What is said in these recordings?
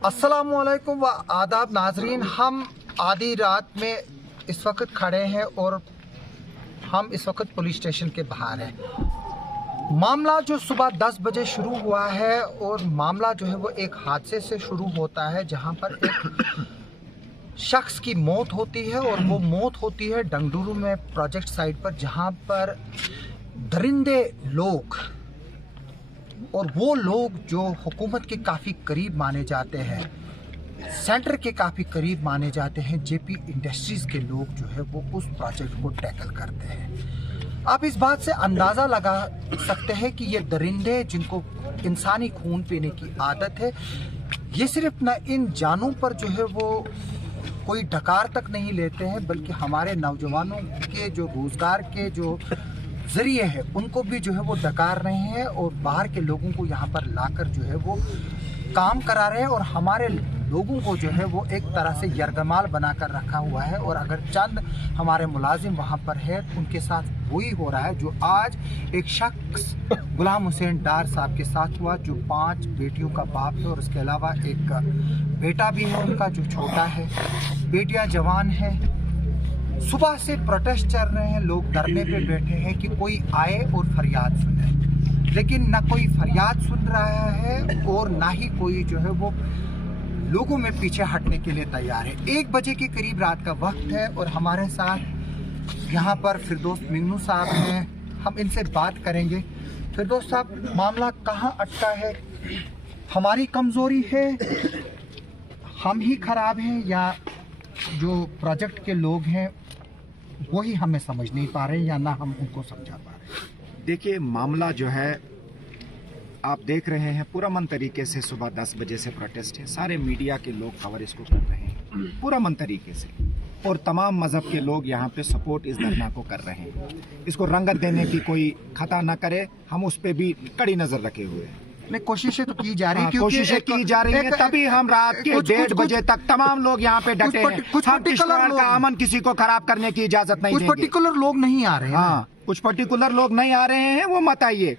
अस्सलामुअलैकुम व आदाब नाजरीन। हम आधी रात में इस वक्त खड़े हैं और हम इस वक्त पुलिस स्टेशन के बाहर हैं। मामला जो सुबह 10 बजे शुरू हुआ है और मामला जो है वो एक हादसे से शुरू होता है जहां पर एक शख्स की मौत होती है और वो मौत होती है डंगडुरू में प्रोजेक्ट साइट पर, जहां पर दरिंदे लोग और वो लोग जो हुकूमत के काफ़ी करीब माने जाते हैं, सेंटर के काफ़ी करीब माने जाते हैं, जेपी इंडस्ट्रीज़ के लोग जो है वो उस प्रोजेक्ट को टैकल करते हैं। आप इस बात से अंदाज़ा लगा सकते हैं कि ये दरिंदे जिनको इंसानी खून पीने की आदत है, ये सिर्फ न इन जानों पर जो है वो कोई डकार तक नहीं लेते हैं, बल्कि हमारे नौजवानों के जो रोज़गार के जो ज़रिए है उनको भी जो है वो डकार रहे हैं और बाहर के लोगों को यहाँ पर लाकर जो है वो काम करा रहे हैं और हमारे लोगों को जो है वो एक तरह से यरगमाल बनाकर रखा हुआ है। और अगर चंद हमारे मुलाजिम वहाँ पर है तो उनके साथ वही हो रहा है जो आज एक शख्स गुलाम हुसैन डार साहब के साथ हुआ, जो 5 बेटियों का बाप है और उसके अलावा एक बेटा भी है उनका जो छोटा है, बेटियाँ जवान हैं। सुबह से प्रोटेस्ट चल रहे हैं, लोग धरने पे बैठे हैं कि कोई आए और फरियाद सुने, लेकिन ना कोई फरियाद सुन रहा है और ना ही कोई जो है वो लोगों में पीछे हटने के लिए तैयार है। 1 बजे के करीब रात का वक्त है और हमारे साथ यहाँ पर फिरदौस मिंगनू साहब हैं, हम इनसे बात करेंगे। फिरदौस साहब, मामला कहाँ अटका है? हमारी कमज़ोरी है, हम ही खराब हैं, या जो प्रोजेक्ट के लोग हैं वही हमें समझ नहीं पा रहे या ना हम उनको समझा पा रहे? देखिए, मामला जो है आप देख रहे हैं पुरअमन तरीके से सुबह 10 बजे से प्रोटेस्ट है। सारे मीडिया के लोग खबर इसको कर रहे हैं पुरअमन तरीके से और तमाम मजहब के लोग यहाँ पे सपोर्ट इस धरना को कर रहे हैं। इसको रंगत देने की कोई खता ना करे, हम उस पे भी कड़ी नजर रखे हुए हैं। नहीं, कोशिशें तो की जा रही है, कोशिशें की जा रही है, तभी हम रात के 1:30 बजे तक तमाम लोग यहाँ पे डटे हैं। कुछ पर्टिकुलर का अमन किसी को खराब करने की इजाजत नहीं देंगे। कुछ पर्टिकुलर लोग नहीं आ रहे हैं। हाँ, कुछ पर्टिकुलर लोग नहीं आ रहे हैं, वो मत आइए।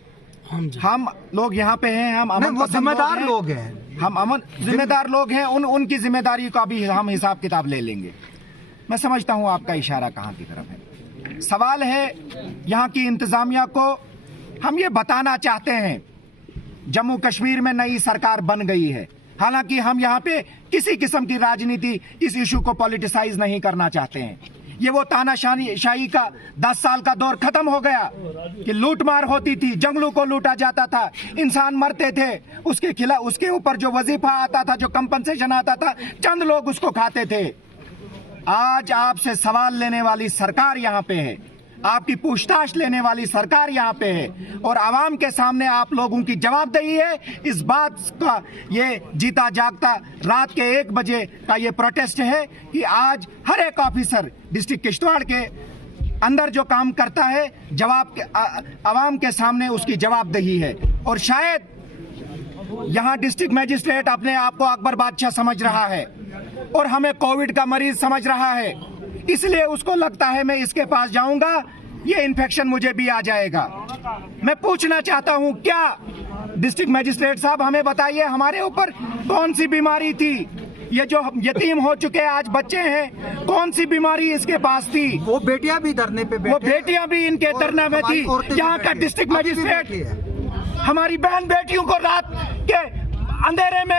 हम लोग यहाँ पे हैं, हम अमन जिम्मेदार लोग हैं, हम अमन जिम्मेदार लोग हैं। उनकी जिम्मेदारी का भी हम हिसाब किताब ले लेंगे। मैं समझता हूँ आपका इशारा कहाँ की तरफ है। सवाल है यहाँ की इंतजामिया को हम ये बताना चाहते हैं, जम्मू कश्मीर में नई सरकार बन गई है। हालांकि हम यहाँ पे किसी किस्म की राजनीति, इस इशू को पॉलिटिसाइज नहीं करना चाहते हैं। ये वो तानाशाही का 10 साल का दौर खत्म हो गया कि लूटमार होती थी, जंगलों को लूटा जाता था, इंसान मरते थे, उसके खिलाफ उसके ऊपर जो वजीफा आता था, जो कंपनसेशन आता था, चंद लोग उसको खाते थे। आज आपसे सवाल लेने वाली सरकार यहाँ पे है, आपकी पूछताछ लेने वाली सरकार यहाँ पे है और आवाम के सामने आप लोगों की जवाबदेही है। इस बात का ये जीता जागता रात के 1 बजे का ये प्रोटेस्ट है कि आज हर एक ऑफिसर डिस्ट्रिक्ट किश्तवाड़ के अंदर जो काम करता है, आवाम के सामने उसकी जवाबदेही है। और शायद यहाँ डिस्ट्रिक्ट मजिस्ट्रेट अपने आप को अकबर बादशाह समझ रहा है और हमें कोविड का मरीज समझ रहा है, इसलिए उसको लगता है मैं इसके पास जाऊंगा, ये इन्फेक्शन मुझे भी आ जाएगा। मैं पूछना चाहता हूं, क्या डिस्ट्रिक्ट मजिस्ट्रेट साहब हमें बताइए, हमारे ऊपर कौन सी बीमारी थी? ये जो यतीम हो चुके आज बच्चे हैं, कौन सी बीमारी इसके पास थी? वो बेटियां भी धरने पे बैठी, वो बेटियां भी इनके धरना में थी। यहाँ का डिस्ट्रिक्ट मजिस्ट्रेट हमारी बहन बेटियों को रात के अंधेरे में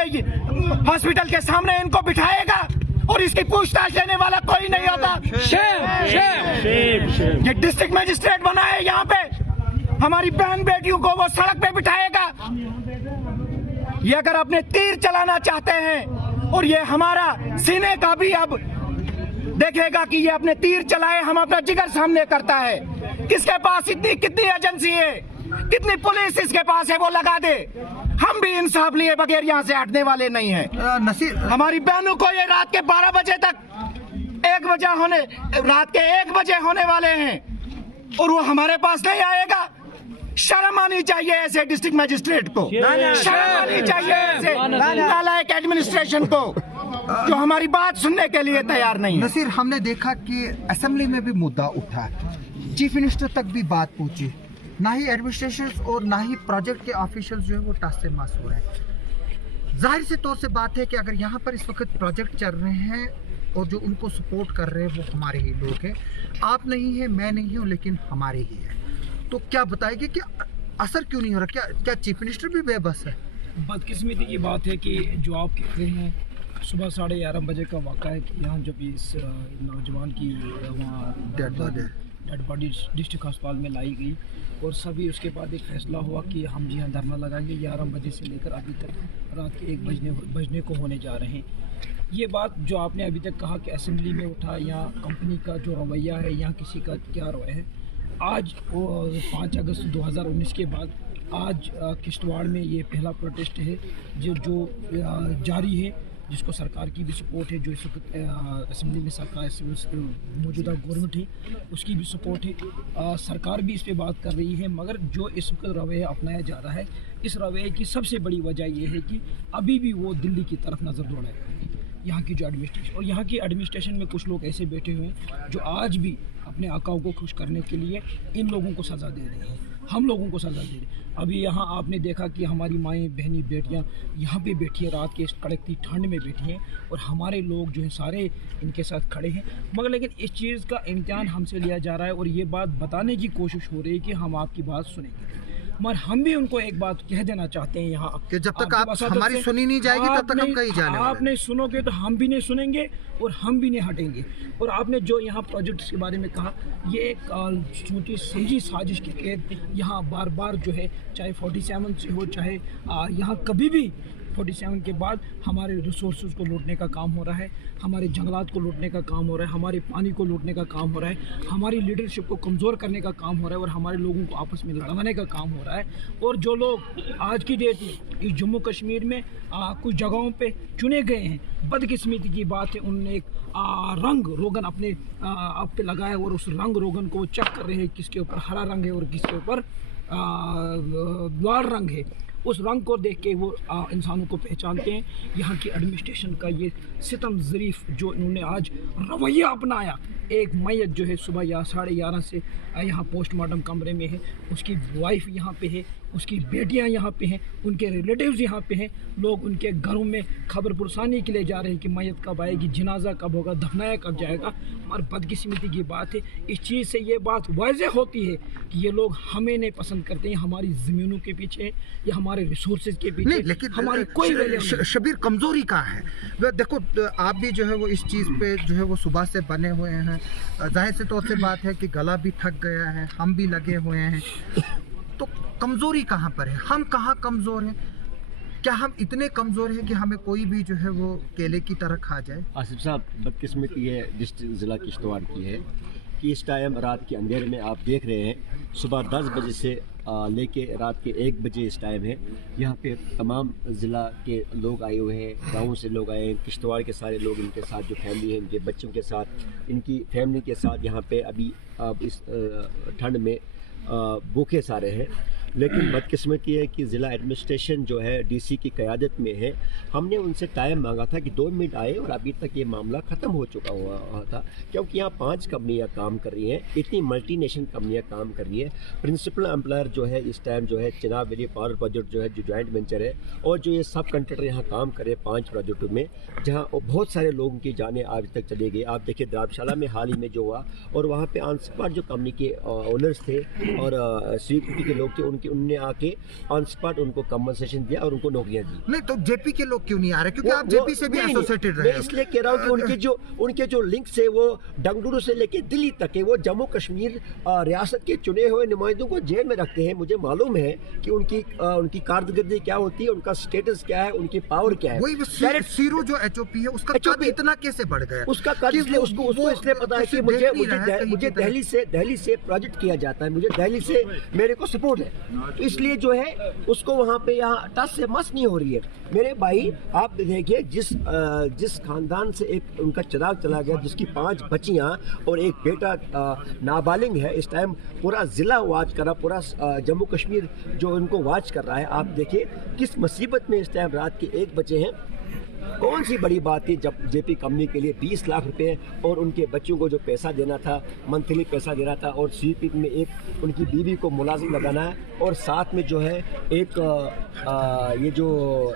हॉस्पिटल के सामने इनको बिठाएगा और इसकी पूछताछ लेने वाला कोई नहीं होगा। ये डिस्ट्रिक्ट मजिस्ट्रेट बना है, यहाँ पे हमारी बहन बेटियों को वो सड़क पे बिठाएगा। ये अगर अपने तीर चलाना चाहते हैं और ये हमारा सीने का भी अब देखेगा कि ये अपने तीर चलाए, हम अपना जिगर सामने करता है। किसके पास कितनी एजेंसी है, कितनी पुलिस इसके पास है, वो लगा दे। हम भी इंसाफ लिए बगैर यहाँ से हटने वाले नहीं हैं। नसीर, हमारी बहनों को ये रात के 12 बजे तक रात के 1 बजे होने वाले हैं और वो हमारे पास नहीं आएगा। शर्म आनी चाहिए ऐसे डिस्ट्रिक्ट मजिस्ट्रेट को, शर्म आनी चाहिए ऐसे नालायक एडमिनिस्ट्रेशन को जो हमारी बात सुनने के लिए तैयार नहीं है। नसीर, हमने देखा कि असेंबली में भी मुद्दा उठा, चीफ मिनिस्टर तक भी बात पहुंची, ना ही एडमिनिस्ट्रेशन और ना ही प्रोजेक्ट के ऑफिशियल जो है वो टस से मस हो रहे हैं। जाहिर से तौर से बात है कि अगर यहाँ पर इस वक्त प्रोजेक्ट चल रहे हैं और जो उनको सपोर्ट कर रहे हैं वो हमारे ही लोग हैं, आप नहीं हैं, मैं नहीं हूँ, लेकिन हमारे ही है। तो क्या बताएंगे कि असर क्यों नहीं हो रहा? क्या चीफ मिनिस्टर भी बेबस है? बदकिस्मती की बात है कि जो आप कहते हैं सुबह 11:30 बजे का वाक़ा है कि यहाँ जब इस नौजवान की वहाँ डेड बॉडी डिस्ट्रिक्ट अस्पताल में लाई गई और सभी उसके बाद एक फ़ैसला हुआ कि हम जी यहाँ धरना लगाएंगे 11 बजे से लेकर अभी तक रात के 1 बजने को होने जा रहे हैं। ये बात जो आपने अभी तक कहा कि असेंबली में उठा, यहाँ कंपनी का जो रवैया है, यहाँ किसी का क्या रवैया है, आज 5 अगस्त 2019 के बाद आज किश्तवाड़ में ये पहला प्रोटेस्ट है जो जारी है, जिसको सरकार की भी सपोर्ट है, जो इस वक्त असेंबली में सरकार मौजूदा गवर्नमेंट है उसकी भी सपोर्ट है। सरकार भी इस पे बात कर रही है, मगर जो इस वक्त रवैया अपनाया जा रहा है, इस रवैये की सबसे बड़ी वजह ये है कि अभी भी वो दिल्ली की तरफ नज़र दौड़ा है, यहाँ की जो एडमिनिस्ट्रेशन। और यहाँ की एडमिनिस्ट्रेशन में कुछ लोग ऐसे बैठे हुए हैं जो आज भी अपने आकाओं को खुश करने के लिए इन लोगों को सज़ा दे रहे हैं, हम लोगों को सज़ा दे रहे हैं। अभी यहाँ आपने देखा कि हमारी माएँ बहनी बेटियाँ यहाँ पे बैठी हैं, रात के इस कड़कती ठंड में बैठी हैं और हमारे लोग जो हैं सारे इनके साथ खड़े हैं, मगर लेकिन इस चीज़ का इम्तिहान हमसे लिया जा रहा है और ये बात बताने की कोशिश हो रही है कि हम आपकी बात सुनेंगे। मगर हम भी उनको एक बात कह देना चाहते हैं यहाँ कि जब तक आप हमारी सुनी नहीं जाएगी तब तक हम कहीं जाने वाले। आप नहीं सुनोगे तो हम भी नहीं सुनेंगे और हम भी नहीं हटेंगे। और आपने जो यहाँ प्रोजेक्ट्स के बारे में कहा, ये एक छोटी समझी साजिश के तहत यहाँ बार बार जो है, चाहे 47 से हो, चाहे यहाँ कभी भी 47 के बाद हमारे रिसोर्सेज को लूटने का काम हो रहा है, हमारे जंगलात को लूटने का काम हो रहा है, हमारे पानी को लूटने का काम हो रहा है, हमारी लीडरशिप को कमज़ोर करने का काम हो रहा है और हमारे लोगों को आपस में लड़वाने का काम हो रहा है। और जो लोग आज की डेट में इस जम्मू कश्मीर में कुछ जगहों पे चुने गए हैं, बदकिस्मती की बात है, उन्होंने एक रंग रोगन अपने आप पे लगाया और उस रंग रोगन को चेक कर रहे हैं किसके ऊपर हरा रंग है और किसके ऊपर लाल रंग है। उस रंग को देख के वो इंसानों को पहचानते हैं। यहाँ की एडमिनिस्ट्रेशन का ये सितम ज़रीफ़ जो इन्होंने आज रवैया अपनाया, एक मैयत जो है सुबह 11:30 से यहाँ पोस्टमार्टम कमरे में है, उसकी वाइफ यहाँ पे है, उसकी बेटियाँ यहाँ पे हैं, उनके रिलेटिव्स यहाँ पे हैं, लोग उनके घरों में खबर पुरसानी के लिए जा रहे हैं कि मैयत कब आएगी, जनाजा कब होगा, दफनाया कब जाएगा। और बदकिस्मती की बात है, इस चीज़ से ये बात वाज़ेह होती है कि ये लोग हमें नहीं पसंद करते हैं, हमारी ज़मीनों के पीछे या हमारे रिसोर्सेज के पीछे नहीं, लेकिन हमारी कोई वैल्यू नहीं। शबीर, कमज़ोरी कहाँ है? देखो, आप भी जो है वो इस चीज़ पे जो है वो सुबह से बने हुए हैं। जाहिर से तौर से बात है कि गला भी थक गया है, हम भी लगे हुए हैं, तो कमज़ोरी कहाँ पर है? हम कहाँ कमज़ोर हैं? क्या हम इतने कमज़ोर हैं कि हमें कोई भी जो है वो केले की तरह खा जाए? आसिफ साहब, बदकिस्मती ये डिस्ट्रिक्ट ज़िला किश्तवाड़ की है कि इस टाइम रात के अंधेरे में आप देख रहे हैं, सुबह 10 बजे से लेके रात के 1 बजे इस टाइम है। यहाँ पे तमाम ज़िला के लोग आए हुए हैं, गाँव से लोग आए हैं, किश्तवाड़ के सारे लोग इनके साथ जो फैमिली है, इनके बच्चों के साथ, इनकी फैमिली के साथ यहाँ पे अभी इस ठंड में भूखे सारे हैं। लेकिन बदकिस्मती है कि ज़िला एडमिनिस्ट्रेशन जो है डीसी की क़यादत में है। हमने उनसे टाइम मांगा था कि 2 मिनट आए और अभी तक ये मामला ख़त्म हो चुका हुआ था, क्योंकि यहाँ 5 कंपनियाँ काम कर रही हैं, इतनी मल्टीनेशनल कंपनियाँ काम कर रही है। प्रिंसिपल एम्प्लॉयर जो है इस टाइम जो है चिनाब वैली पावर प्रोजेक्ट जो है, जो जॉइंट वेंचर है, और जो ये सब कंट्रेक्टर यहाँ काम करे 5 प्रोजेक्टों में, जहाँ बहुत सारे लोगों की जानें आज तक चले गई। आप देखिए धर्मशाला में हाल ही में जो हुआ, और वहाँ पर ऑन स्पॉट जो कंपनी के ओनर्स थे और सिक्योरिटी के लोग थे, उनने आके ऑन स्पॉट उनको कंपनसेशन दिया और उनको नौकरियां दी। नहीं तो जेपी के लोग क्यों नहीं आ रहे? क्योंकि आप जेपी से भी एसोसिएटेड रहे। मैं इसलिए कह रहा हूँ कि उनके जो लिंक्स है वो डंगडुरु से लेके दिल्ली तक है। वो जम्मू कश्मीर रियासत के चुने हुए नुमाइंदों को जेल में रखते हैं। मुझे मालूम है कि उनकी कारकर्दगी क्या होती है, उनका स्टेटस क्या है, उनकी पावर क्या है। वही सीरो जो एचओपी है उसका कद इतना कैसे बढ़ गया? उसका कद उसको इसलिए पता है कि मुझे दिल्ली से प्रोजेक्ट किया जाता है, मुझे दिल्ली से मेरे को सपोर्ट है, तो इसलिए जो है उसको वहाँ पे यहाँ टच से मस नहीं हो रही है। मेरे भाई आप देखिए, जिस खानदान से एक उनका चिराग चला गया, जिसकी 5 बच्चियाँ और एक बेटा नाबालिग है, इस टाइम पूरा ज़िला वाच कर रहा, पूरा जम्मू कश्मीर जो उनको वाच कर रहा है। आप देखिए किस मुसीबत में इस टाइम रात के 1 बजे हैं। कौन सी बड़ी बात थी जब जेपी कंपनी के लिए 20 लाख रुपए और उनके बच्चों को जो पैसा देना था, मंथली पैसा देना था, और सीपी में एक उनकी बीवी को मुलाजिम लगाना है, और साथ में जो है एक ये जो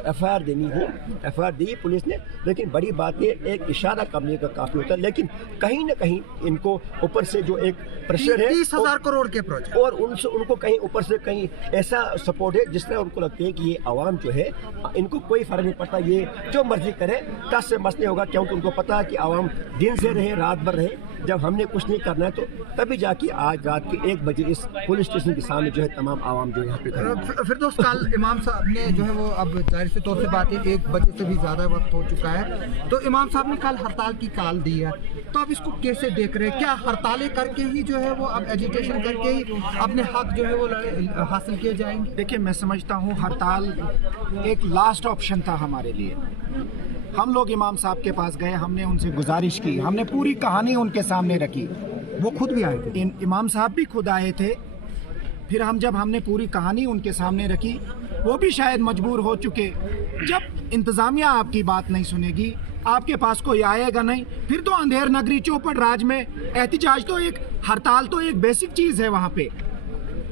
एफआईआर देनी है, एफआईआर दी पुलिस ने। लेकिन बड़ी बात ये एक इशारा कंपनी का काफ़ी होता है, लेकिन कहीं ना कहीं इनको ऊपर से जो एक प्रेशर है 30,000 करोड़ के प्रोजेक्ट, और उनसे उनको कहीं ऊपर से कहीं ऐसा सपोर्ट है जिसमें उनको लगता है कि ये आवाम जो है इनको कोई फर्क नहीं पड़ता, ये जो मर्जी करे, टस से मस नहीं होगा, क्योंकि उनको पता है कि आवाम दिन से रहे, रात भर रहे, जब हमने कुछ नहीं करना है तो तभी जाके आज रात के 1 बजे इस पुलिस स्टेशन के सामने जो है तमाम आवाम जो यहाँ पे खड़ी। फिर दोस्त कल इमाम साहब ने जो है वो, अब जाहिर से तौर से बात है 1 बजे से भी ज़्यादा वक्त हो चुका है, तो इमाम साहब ने कल हड़ताल की कॉल दी है, तो आप इसको कैसे देख रहे हैं? क्या हड़तालें करके ही जो है वो, अब एजिटेशन करके ही अपने हक जो है वो हासिल किए जाएंगे? देखिए, मैं समझता हूँ हड़ताल एक लास्ट ऑप्शन था हमारे लिए। हम लोग इमाम साहब के पास गए, हमने उनसे गुजारिश की, हमने पूरी कहानी उनके सामने रखी। वो खुद भी आए थे, इमाम साहब भी खुद आए थे। फिर हमने पूरी कहानी उनके सामने रखी, वो भी शायद मजबूर हो चुके। जब इंतज़ामिया आपकी बात नहीं सुनेगी, आपके पास कोई आएगा नहीं, फिर तो अंधेर नगरी चौपट राज में एहतिजाज तो एक, हड़ताल तो एक बेसिक चीज़ है वहाँ पे।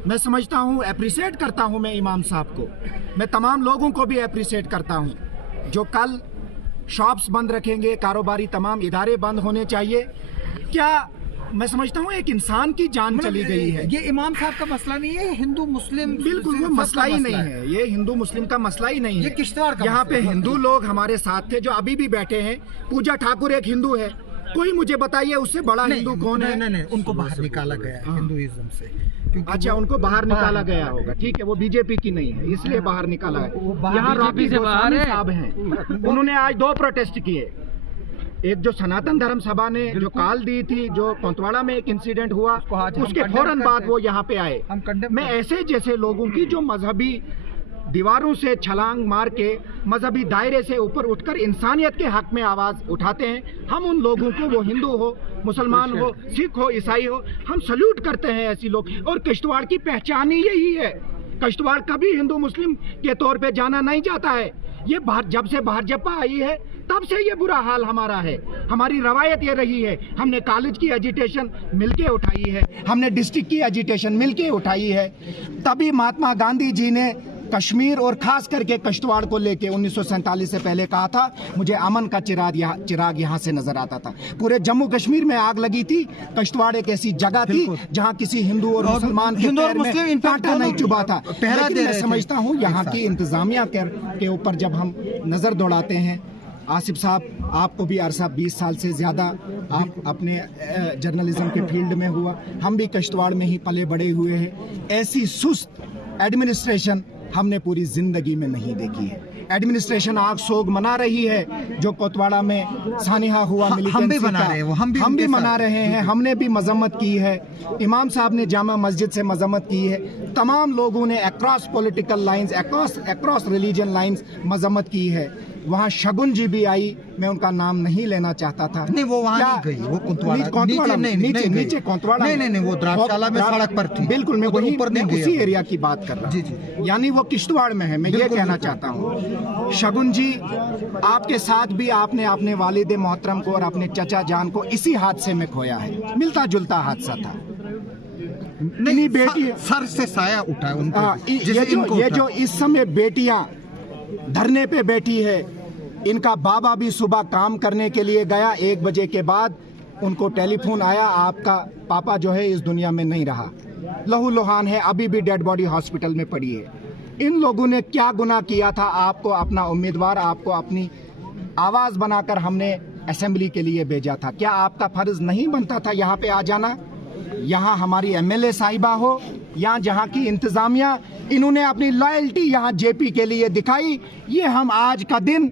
मैं समझता हूँ, अप्रिशिएट करता हूँ मैं इमाम साहब को, मैं तमाम लोगों को भी अप्रिशिएट करता हूँ जो कल शॉप्स बंद रखेंगे, कारोबारी तमाम इदारे बंद होने चाहिए। क्या मैं समझता हूँ एक इंसान की जान चली गई है। ये इमाम साहब का मसला नहीं है, हिंदू मुस्लिम बिल्कुल वो मसला ही नहीं है, ये हिंदू मुस्लिम का मसला ही नहीं है। ये किश्तवाड़ का यहाँ पे मसला है। हिंदू लोग हमारे साथ थे जो अभी भी बैठे हैं। पूजा ठाकुर एक हिंदू है, कोई मुझे बताइए उससे बड़ा हिंदू कौन है? नहीं, उनको बाहर निकाला गया है हिंदुइज्म से, क्योंकि अच्छा, उनको बाहर निकाला गया होगा, ठीक है, वो बीजेपी की नहीं है इसलिए बाहर निकाला है। यहाँ रॉकी गोस्वामी साहब हैं, उन्होंने आज 2 प्रोटेस्ट किए। एक जो सनातन धर्म सभा ने जो कॉल दी थी, जो कोतवाड़ा में एक इंसिडेंट हुआ, उसके फौरन बाद वो यहाँ पे आए। मैं ऐसे जैसे लोगों की जो मजहबी दीवारों से छलांग मार के मजहबी दायरे से ऊपर उठकर इंसानियत के हक में आवाज उठाते हैं, हम उन लोगों को, वो हिंदू हो, मुसलमान हो, सिख हो, ईसाई हो, हम सल्यूट करते हैं ऐसी लोग। और किश्तवाड़ की पहचान ही यही है। किश्तवाड़ कभी हिंदू मुस्लिम के तौर पे जाना नहीं जाता है। ये जब से भाजपा आई है तब से ये बुरा हाल हमारा है। हमारी रवायत ये रही है, हमने कॉलेज की एजिटेशन मिलके उठाई है, हमने डिस्ट्रिक्ट की एजिटेशन मिलके उठाई है। तभी महात्मा गांधी जी ने कश्मीर और खास करके किश्तवाड़ को लेके 1947 से पहले कहा था, मुझे अमन का चिराग यहाँ से नजर आता था। पूरे जम्मू कश्मीर में आग लगी थी, किश्तवाड़ एक ऐसी जगह थी जहाँ किसी हिंदू और मुसलमान के पैर में कांटा नहीं चुभा था। लेकिन मैं समझता हूँ यहाँ की इंतजामिया के ऊपर जब हम नजर दौड़ाते हैं, आसिफ साहब आपको भी अरसा 20 साल से ज़्यादा आप अपने जर्नलिज्म के फील्ड में हुआ, हम भी किश्तवाड़ में ही पले बड़े हुए हैं। ऐसी सुस्त एडमिनिस्ट्रेशन हमने पूरी जिंदगी में नहीं देखी है। एडमिनिस्ट्रेशन आग सोग मना रही है जो कोतवाड़ा में सानिहा हुआ, हम भी मना रहे हैं, हम भी मना रहे हैं, हमने भी मजम्मत की है। इमाम साहब ने जामा मस्जिद से मजम्मत की है, तमाम लोगों ने across political lines, across religion lines मजम्मत की है। वहाँ शगुन जी भी आई, मैं उनका नाम नहीं लेना चाहता था। नहीं, वो वहाँ नहीं गई, वो कोतवाड़ा नीचे कोतवाड़ा नहीं, वो द्राक्षाला में सड़क पर थी। बिल्कुल, मैं वही उसी एरिया की बात कर रहा हूँ। यानी वो किश्तवाड़ में है। मैं ये कहना चाहता हूँ, शगुन जी आपके साथ भी आपने अपने वालिद मोहतरम को और अपने चचा जान को इसी हादसे में खोया है, मिलता जुलता हादसा था। नहीं, बेटी सर से साया उठा है उनको। ये जो इस समय बेटियां धरने पे बैठी है, इनका बाबा भी सुबह काम करने के लिए गया, 1 बजे के बाद उनको टेलीफोन आया, आपका पापा जो है इस दुनिया में नहीं रहा, लहू लुहान है, अभी भी डेड बॉडी हॉस्पिटल में पड़ी है। इन लोगों ने क्या गुनाह किया था? आपको अपना उम्मीदवार, आपको अपनी आवाज बनाकर हमने असेंबली के लिए भेजा था। क्या आपका फर्ज नहीं बनता था यहाँ पे आ जाना? यहाँ हमारी एमएलए साहिबा हो या जहाँ की इंतजामिया, इन्होंने अपनी लॉयल्टी यहाँ जेपी के लिए दिखाई, ये हम आज का दिन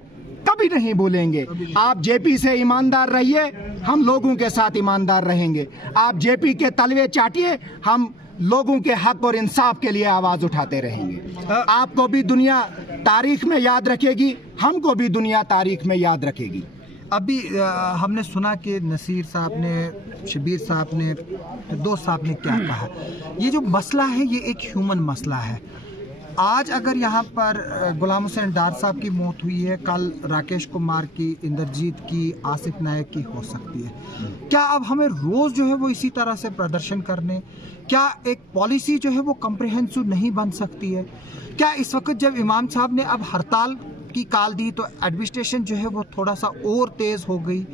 कभी नहीं भूलेंगे। आप जेपी से ईमानदार रहिए, हम लोगों के साथ ईमानदार रहेंगे। आप जेपी के तलवे चाटिए, हम लोगों के हक और इंसाफ के लिए आवाज उठाते रहेंगे। आपको भी दुनिया तारीख में याद रखेगी, हमको भी दुनिया तारीख में याद रखेगी। अभी हमने सुना कि नसीर साहब ने, शबीर साहब ने, दोस्त साहब ने क्या कहा। ये जो मसला है ये एक ह्यूमन मसला है। आज अगर यहाँ पर गुलाम हुसैन डार साहब की मौत हुई है, कल राकेश कुमार की, इंद्रजीत की, आसिफ नायक की हो सकती है। क्या अब हमें रोज़ जो है वो इसी तरह से प्रदर्शन करने, क्या एक पॉलिसी जो है वो कम्प्रिहेंसिव नहीं बन सकती है? क्या इस वक्त जब इमाम साहब ने अब हड़ताल की कॉल दी तो एडमिनिस्ट्रेशन जो है वो थोड़ा सा और तेज़ हो गई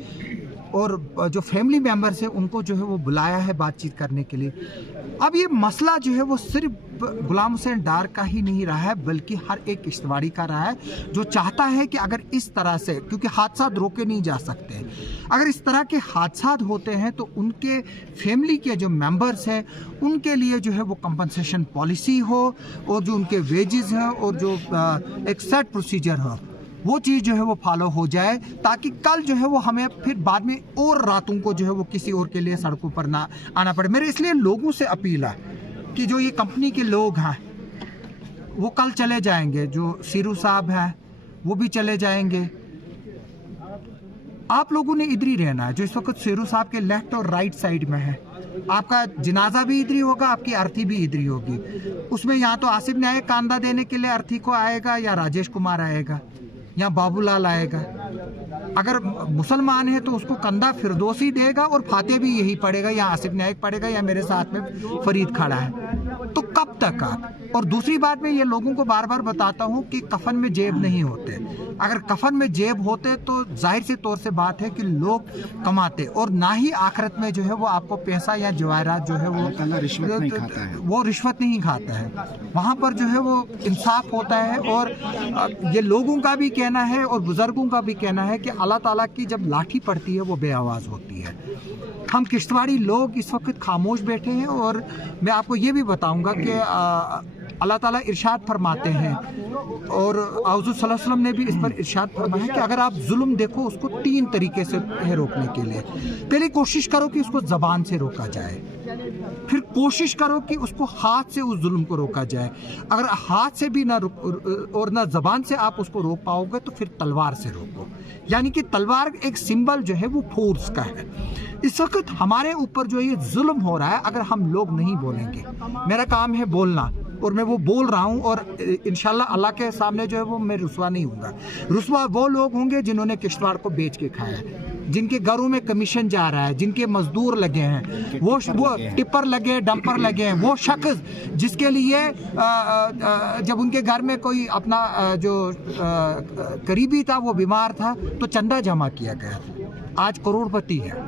और जो फैमिली मेम्बर्स हैं उनको जो है वो बुलाया है बातचीत करने के लिए? अब ये मसला जो है वो सिर्फ गुलाम हुसैन डार का ही नहीं रहा है, बल्कि हर एक किश्तवाड़ी का रहा है जो चाहता है कि अगर इस तरह से, क्योंकि हादसा रोके नहीं जा सकते, अगर इस तरह के हादसा होते हैं तो उनके फैमिली के जो मेंबर्स हैं उनके लिए जो है वो कंपनसेशन पॉलिसी हो और जो उनके वेजेस हैं और जो एक सेट प्रोसीजर हो वो चीज़ जो है वो फॉलो हो जाए, ताकि कल जो है वो हमें फिर बाद में और रातों को जो है वो किसी और के लिए सड़कों पर ना आना पड़े। मेरे इसलिए लोगों से अपील है कि जो ये कंपनी के लोग हैं वो कल चले जाएंगे, जो सीरू साहब हैं वो भी चले जाएंगे। आप लोगों ने इधर ही रहना है। जो इस वक्त सीरू साहब के लेफ्ट और राइट साइड में है, आपका जनाजा भी इधर ही होगा, आपकी अर्थी भी इधर ही होगी। उसमें यहाँ तो आसिफ नायक कांदा देने के लिए अर्थी को आएगा, या राजेश कुमार आएगा, या बाबूलाल आएगा। अगर मुसलमान है तो उसको कंधा फिरदौसी देगा और फाते भी यही पड़ेगा, या आसिफ नायक पड़ेगा, या मेरे साथ में फरीद खड़ा है। तो कब तक आप? और दूसरी बात मैं ये लोगों को बार बार बताता हूँ कि कफन में जेब नहीं होते। अगर कफन में जेब होते तो जाहिर सी तौर से बात है कि लोग कमाते, और ना ही आखिरत में जो है वो आपको पैसा या जवाहरात जो है वो रिश्वत नहीं खाता है, वो रिश्वत नहीं खाता है। वहाँ पर जो है वो इंसाफ होता है। और ये लोगों का भी कहना है और बुजुर्गों का भी कहना है कि अल्लाह ताला की जब लाठी पड़ती है वो बेआवाज़ होती है। हम किश्तवाड़ी लोग इस वक्त खामोश बैठे हैं। और मैं आपको ये भी बताऊंगा कि अल्लाह ताला इरशाद फरमाते हैं, और हुज़ूर सल्लल्लाहु अलैहि वसल्लम ने भी इस पर इरशाद फरमाया कि अगर आप जुल्म देखो उसको 3 तरीके से है रोकने के लिए। पहले कोशिश करो कि उसको ज़बान से रोका जाए, फिर कोशिश करो कि उसको हाथ से उस जुल्म को रोका जाए। अगर हाथ से भी ना और ना ज़बान से आप उसको रोक पाओगे तो फिर तलवार से रोको। यानी कि तलवार एक सिंबल जो है वो फोर्स का है। इस वक्त हमारे ऊपर जो ये जुल्म हो रहा है, अगर हम लोग नहीं बोलेंगे, मेरा काम है बोलना और मैं वो बोल रहा हूँ, और इंशाल्लाह अल्लाह के सामने जो है वो मैं रुसवा नहीं हूँगा। रुसवा वो लोग होंगे जिन्होंने किश्तवाड़ को बेच के खाया है, जिनके घरों में कमीशन जा रहा है, जिनके मजदूर लगे हैं, वो टिप्पर लगे, डंपर लगे हैं, वो शख्स जिसके लिए जब उनके घर में कोई अपना जो करीबी था वो बीमार था तो चंदा जमा किया गया था, आज करोड़पति है।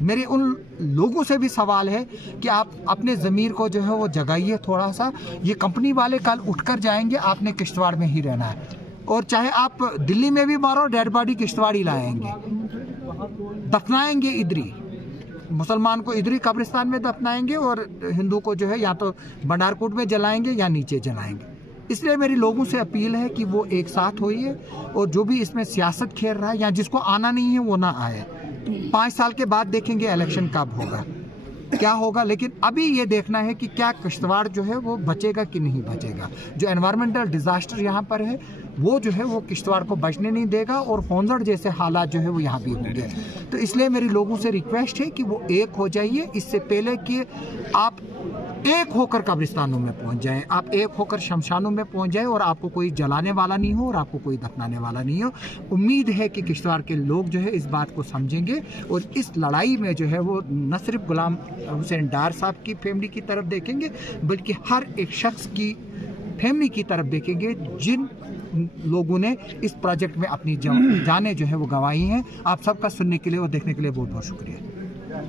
मेरे उन लोगों से भी सवाल है कि आप अपने ज़मीर को जो है वो जगाइए थोड़ा सा। ये कंपनी वाले कल उठकर जाएंगे, आपने किश्तवाड़ में ही रहना है। और चाहे आप दिल्ली में भी मारो, डेड बॉडी किश्तवाड़ी लाएंगे, दफनाएंगे इधरी, मुसलमान को इधरी कब्रिस्तान में दफनाएंगे और हिंदू को जो है या तो भंडारकोट में जलाएंगे या नीचे जलाएंगे। इसलिए मेरी लोगों से अपील है कि वो एक साथ होइए, और जो भी इसमें सियासत खेल रहा है या जिसको आना नहीं है वो ना आए। 5 साल के बाद देखेंगे इलेक्शन कब होगा, क्या होगा, लेकिन अभी ये देखना है कि क्या किश्तवाड़ जो है वो बचेगा कि नहीं बचेगा। जो एनवायरमेंटल डिजास्टर यहाँ पर है वो जो है वो किश्तवाड़ को बचने नहीं देगा, और होंजड़ जैसे हालात जो है वो यहाँ भी होंगे। तो इसलिए मेरी लोगों से रिक्वेस्ट है कि वो एक हो जाइए, इससे पहले कि आप एक होकर कब्रिस्तानों में पहुंच जाएं, आप एक होकर शमशानों में पहुंच जाएं और आपको कोई जलाने वाला नहीं हो और आपको कोई दफनाने वाला नहीं हो। उम्मीद है कि किश्तवाड़ के लोग जो है इस बात को समझेंगे और इस लड़ाई में जो है वो न सिर्फ गुलाम हुसैन डार साहब की फैमिली की तरफ देखेंगे, बल्कि हर एक शख्स की फैमिली की तरफ देखेंगे जिन लोगों ने इस प्रोजेक्ट में अपनी जानें जो है वो गंवाई हैं। आप सबका सुनने के लिए और देखने के लिए बहुत बहुत शुक्रिया।